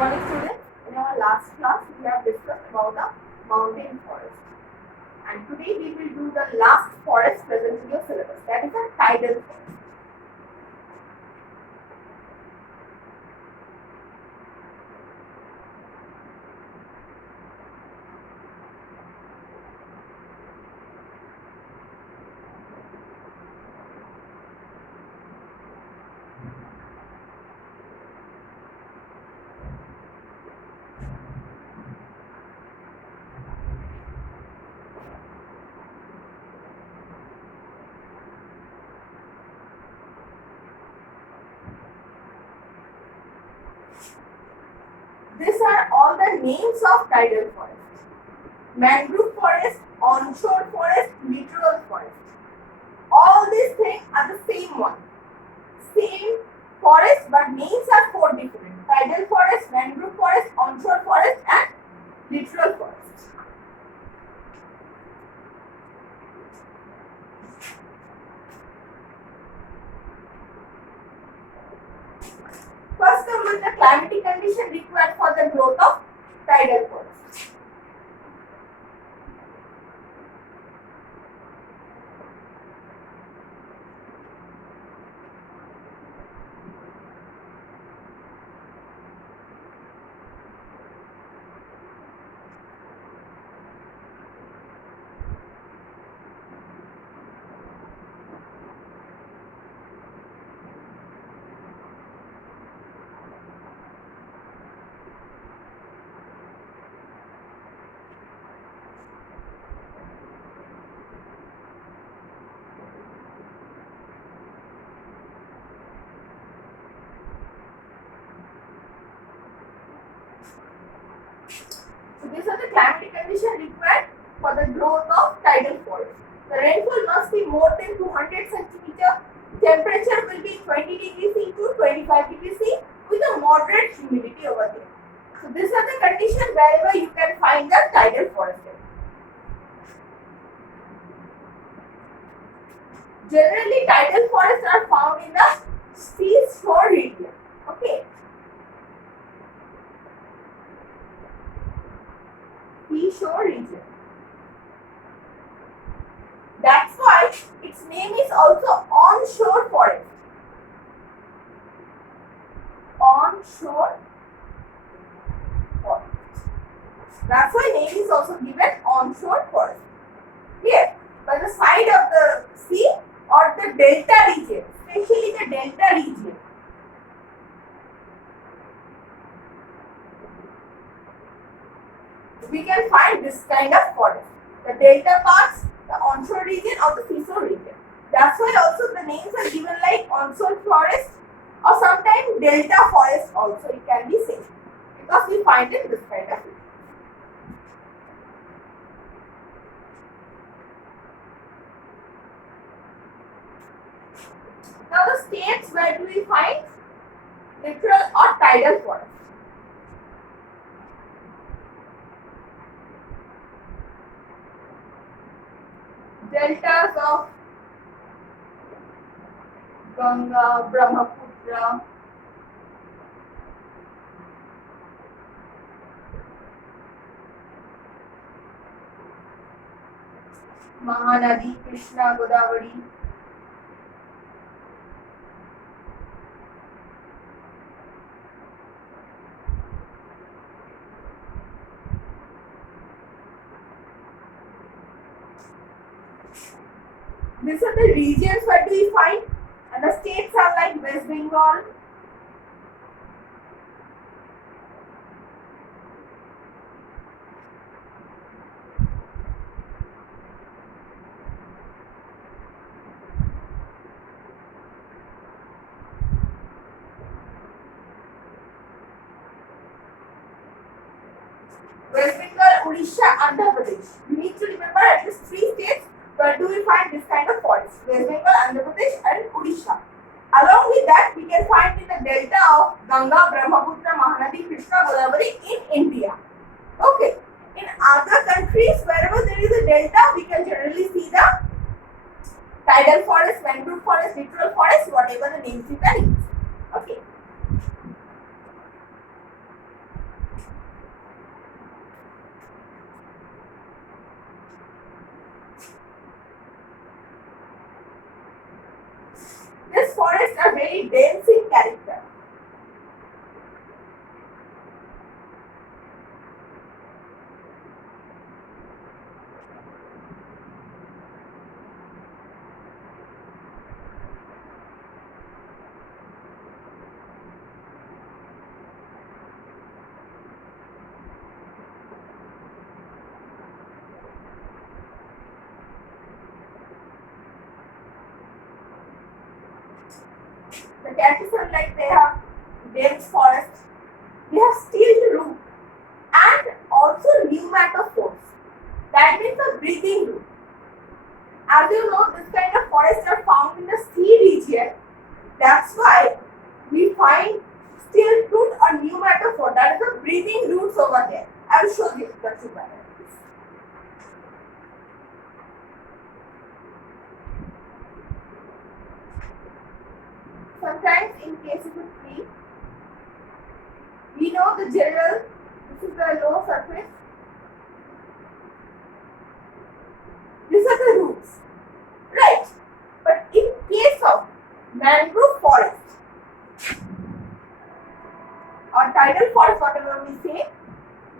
morning students. In our last class we have discussed about the mountain forest, and today we will do the last forest present in your syllabus, that is a tidal forest. These are all the names of tidal forest: mangrove forest, onshore forest, littoral forest. All these things are the same one, same forest, but names are four different: tidal forest, mangrove forest, onshore forest, and littoral forest. First come with the climatic condition required for the growth of tidal forest. So these are the climatic conditions required for the growth of tidal forest. The rainfall must be more than 200 centimeter. Temperature will be 20 degrees C to 25 degrees C with a moderate humidity over there. So these are the conditions wherever you can find the tidal forest. Generally, tidal forests are found in the seashore region. Okay. Seashore region. That's why its name is also onshore forest. Onshore forest. That's why name is also given onshore forest. Here, by the side of the sea or the delta region, especially the delta region. We can find this kind of forest. The delta parts, the onshore region or the seashore region. That's why also the names are given like onshore forest or sometimes delta forest also it can be said, because we find in this kind of region. Now the states where do we find littoral or tidal forest? Deltas of Ganga, Brahmaputra, Mahanadi, Krishna, Godavari. These are the regions where do we find, and the states are like West Bengal, Odisha, Andhra Pradesh. You need to remember at least three states where do we find this kind of forest: West Bengal, Andhra Pradesh, and Odisha. Along with that, we can find in the delta of Ganga, Brahmaputra, Mahanadi, Krishna, Godavari in India. Okay. In other countries, wherever there is a delta, we can generally see the tidal forest, mangrove forest, littoral forest, whatever the names you can use. Okay. forests are very dense in character. The cactus are like they have dense forest, they have steel root and also pneumatophores. That means a breathing root. As you know, this kind of forests are found in the sea region. That's why we find steel root or pneumatophore. That is the breathing roots over there. I will show you the two varieties. Sometimes in case of a tree, we know the general, this is the low surface, these are the roots, right? But in case of mangrove forest or tidal forest, whatever we say,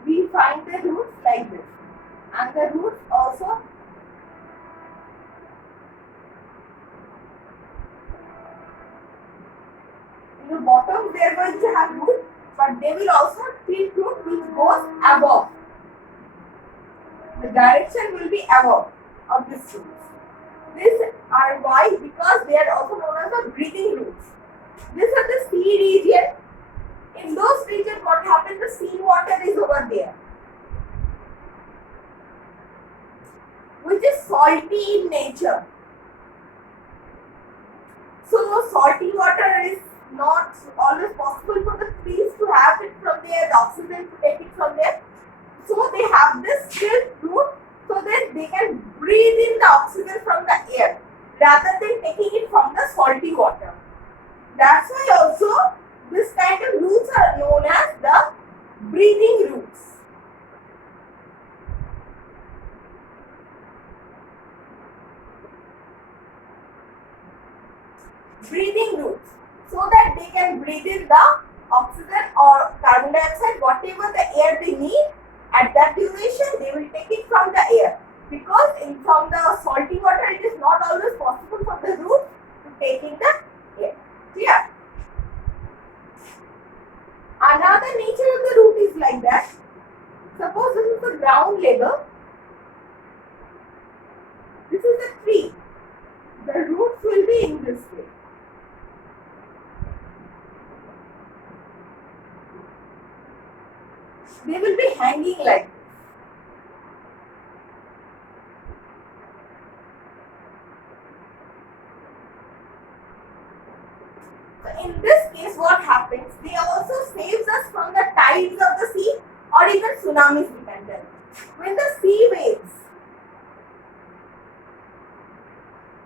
we find the roots like this, and the roots also in the bottom they are going to have root, but they will also have thin root which goes above. The direction will be above of these roots. These are why, because they are also known as the breathing roots. These are the sea region. In those regions, what happens? The sea water is over there, which is salty in nature. So salty water is not always possible for the trees to have it from there, the oxygen to take it from there. So they have this still root so that they can breathe in the oxygen from the air rather than taking it from the salty water. That's why also this kind of roots are known as the breathing roots. Breathing roots, so that they can breathe in the oxygen or carbon dioxide, whatever the air they need. At that duration, they will take it from the air, because from the salty water, it is not always possible for the roots to take in the air. Clear? Another nature of the root is like that. Suppose this is the ground level. This is the tree. The roots will be in this way. They will be hanging like this. So in this case, what happens? They also saves us from the tides of the sea or even tsunamis, we can tell. When the sea waves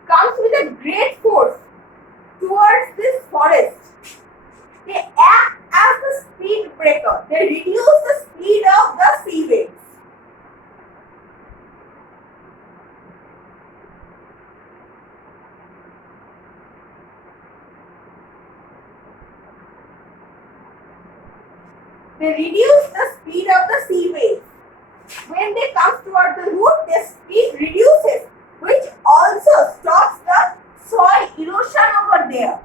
comes with a great force towards this forest, they act as the speed breaker. They reduce the speed of the sea waves. They reduce the speed of the sea waves. When they come toward the root, their speed reduces, which also stops the soil erosion over there.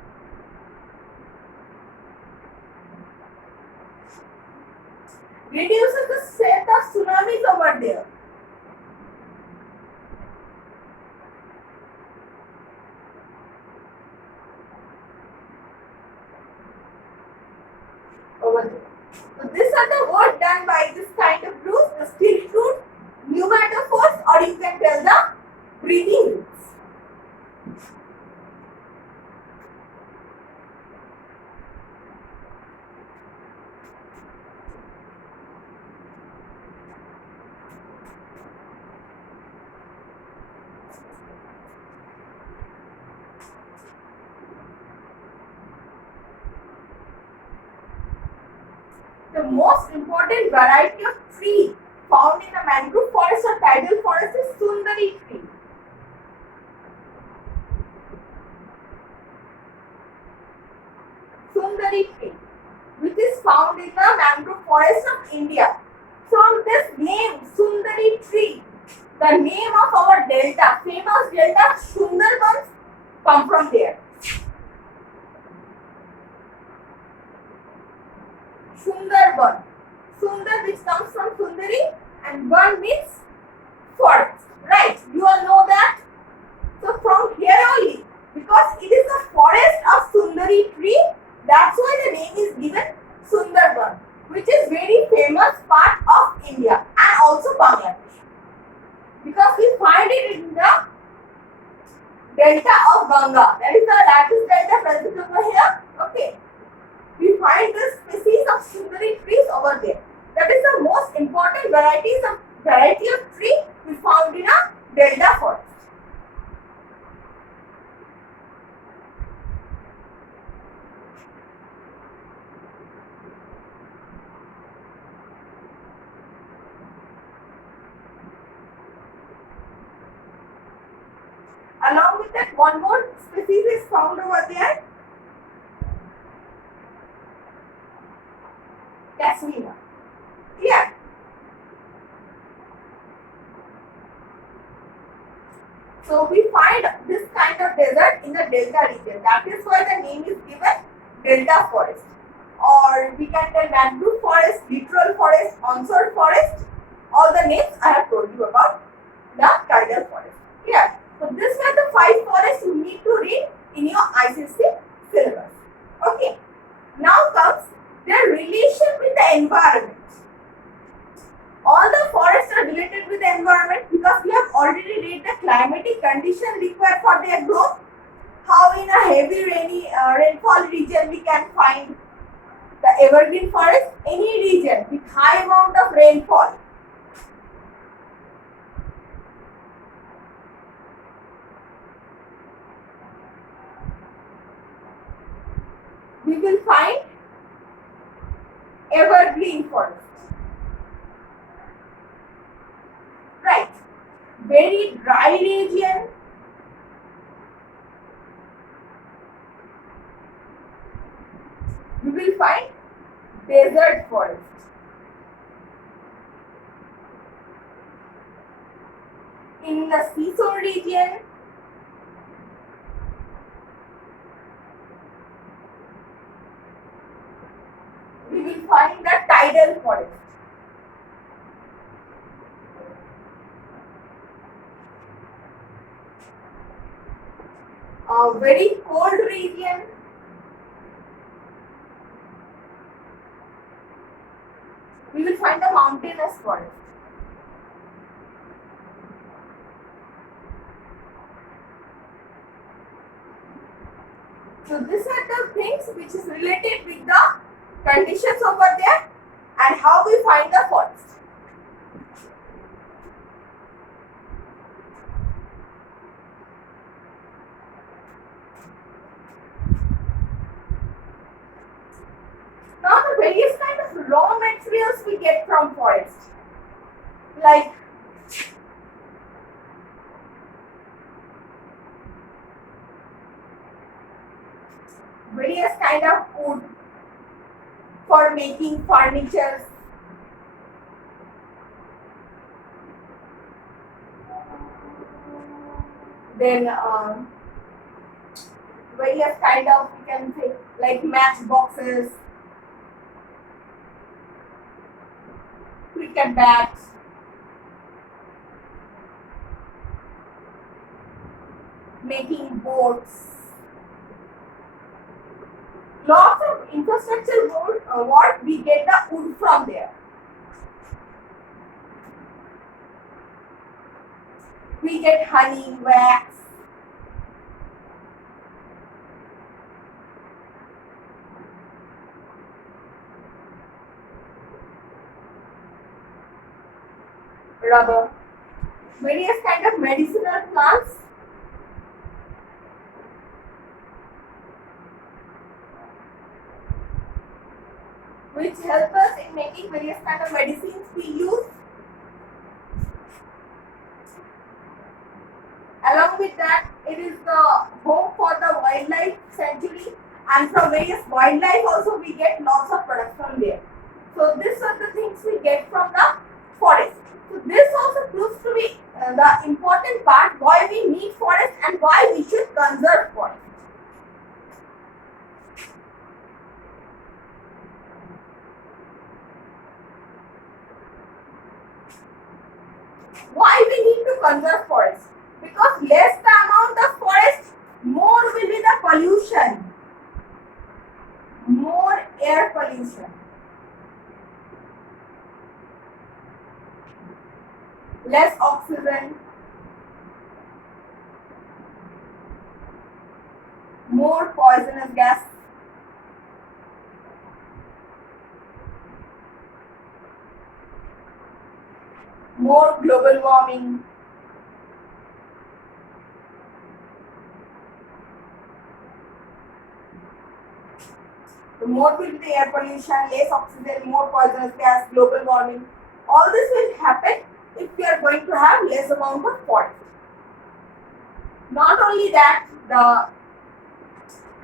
Reduces the strength of tsunamis over there. Over there. So these are the work done by this kind of roots, the steel root, pneumatophores, or you can tell the breathing roots. The most important variety of tree found in the mangrove forest or tidal forest is Sundari tree. forest of India. From this name, Sundari tree, the name of our delta, famous delta Sundarbans, come from there. Sundarban. Sundar, which comes from Sundari, and Ban means forest. Right? You all know that. So from here only, because it is the forest of Sundari tree, that's why the name is given Sundarban, which is very famous part of India and also Bangladesh. Because we find it in the delta of Ganga. That is the largest delta present over here. Okay. We find this species of Sundari trees over there. That is the most important variety of tree we found in a delta forest. Along with that, one more species is found over there. Casmina. Clear? So we find this kind of desert in the delta region. That is why the name is given delta forest. Or we can tell mangrove forest, littoral forest, onshore forest. All the names I have told you about the tidal forest. Clear? So these were the 5 forests you need to read in your ICSE syllabus. Okay. Now comes their relation with the environment. All the forests are related with the environment because we have already read the climatic condition required for their growth. How in a heavy rainfall region we can find the evergreen forest. Any region with high amount of rainfall, we will find evergreen forest. Right. Very dry region, we will find desert forest. In the seashore region, we will find the tidal forest. A very cold region, we will find the mountainous forest. So these are the things which is related with the conditions over there and how we find the forest. Now the various kind of raw materials we get from forest, like various kind of wood for making furniture, then various kind of, we can say, like matchboxes, cricket bats, making boats. Lots of infrastructure work we get the wood from there. We get honey, wax, rubber, various kind of medicinal plants, which help us in making various kind of medicines we use. Along with that, it is the home for the wildlife sanctuary, and from various wildlife also we get lots of products from there. So this things we get from the forest. So this also proves to be the important part why we need forest and why we should conserve forest. Why we need to conserve forest? Because less the amount of forest, more will be the pollution, more air pollution. Less oxygen, more poisonous gas, more global warming, so more will be the air pollution, less oxygen, more poisonous gas, global warming. All this will happen if we are going to have less amount of forest. Not only that, the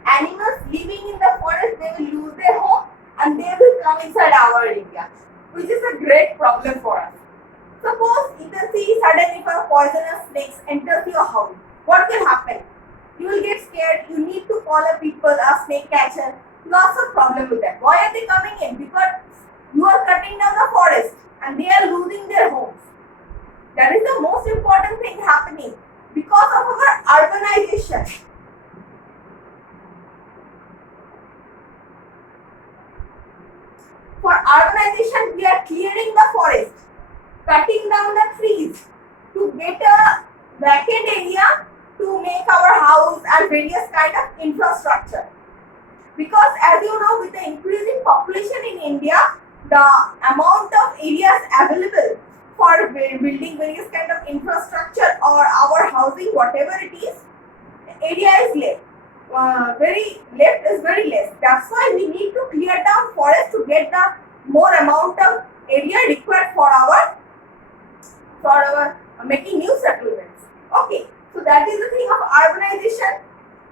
animals living in the forest, they will lose their home and they will come inside our area, which is a great problem for us. Suppose you can see suddenly if a poisonous snake enters your house, what will happen? You will get scared, you need to call a people, a snake catcher, lots of problem with that. Why are they coming in? Because you are cutting down the forest and they are losing their homes. That is the most important thing happening because of our urbanization. For urbanization, we are clearing the forest, cutting down the trees to get a vacant area to make our house and various kind of infrastructure. Because as you know, with the increasing population in India, the amount of areas available for building various kind of infrastructure or our housing, whatever it is, area is less. Very less. That's why we need to clear down forest to get the more amount of area required for our making new settlements. Okay, so that is the thing of urbanization,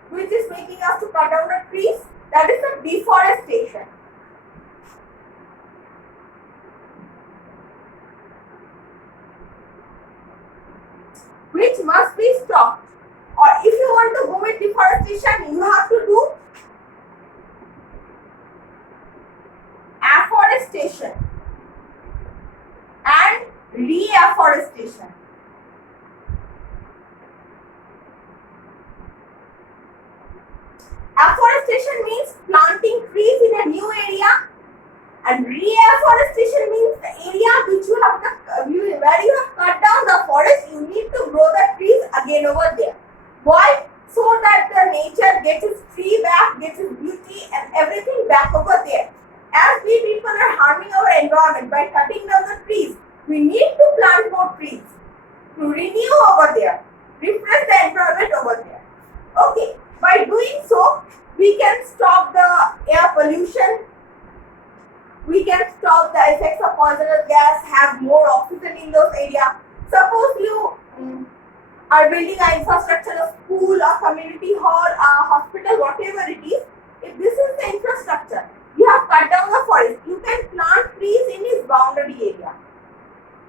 which is making us to cut down the trees. That is the deforestation. Which must be stopped. Or if you want to go with deforestation, you have to do afforestation and reforestation. Afforestation means planting trees in a new area, and reforestation means the area which you have where you have cut down the forest, you need to grow the trees again over there. Why? So that the nature gets its tree back, gets its beauty and everything back over there. As we people are harming our environment by cutting down the trees, we need to plant more trees to renew over there, refresh the environment over there. Okay, by doing so, we can stop the air pollution, we can stop the effects of poisonous gas, have more oxygen in those areas. Suppose you are building an infrastructure, a school, a community hall, a hospital, whatever it is. If this is the infrastructure, you have cut down the forest, you can plant trees in its boundary area.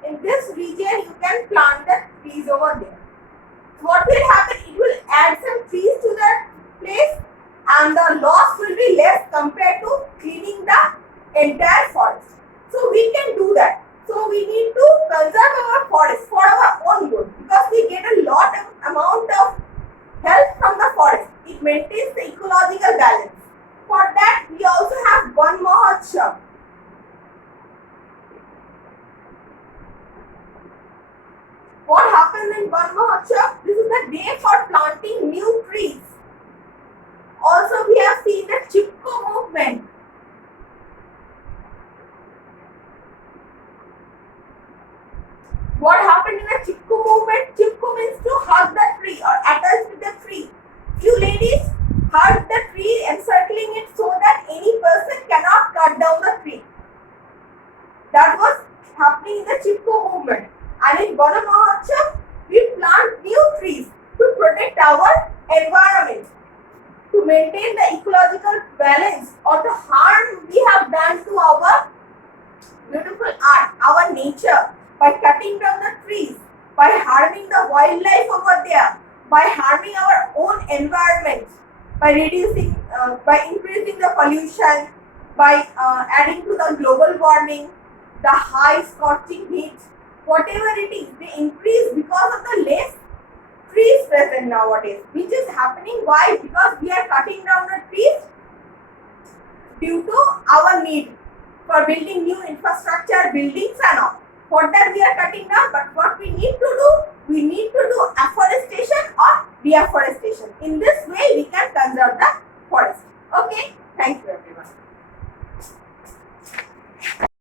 In this region, you can plant the trees over there. What will happen? It will add some trees to that place and the loss will be less compared to cleaning the entire forest. So we can do that. So we need to conserve our forest for our own good because we get a lot of amount of help from the forest. It maintains the ecological balance. For that, we also have Van Mahotsav. What happens in Van Mahotsav? This is the day for planting new trees. Also, we have seen the Chipko movement. What happened in the Chipko movement? Chipko means to hug the tree or attach with the tree. Few ladies hug the tree encircling it so that any person cannot cut down the tree. That was happening in the Chipko movement. And in Van Mahotsav, we plant new trees to protect our environment, to maintain the ecological balance or the harm we have done to our beautiful our nature, by cutting down the trees, by harming the wildlife over there, by harming our own environment, by by increasing the pollution, by adding to the global warming, the high scorching heat, whatever it is, they increase because of the less trees present nowadays, which is happening. Why? Because we are cutting down the trees due to our need for building new infrastructure, buildings and all. For that we are cutting down, but what we need to do? We need to do afforestation or deforestation. In this way we can conserve the forest. Okay, thank you everyone.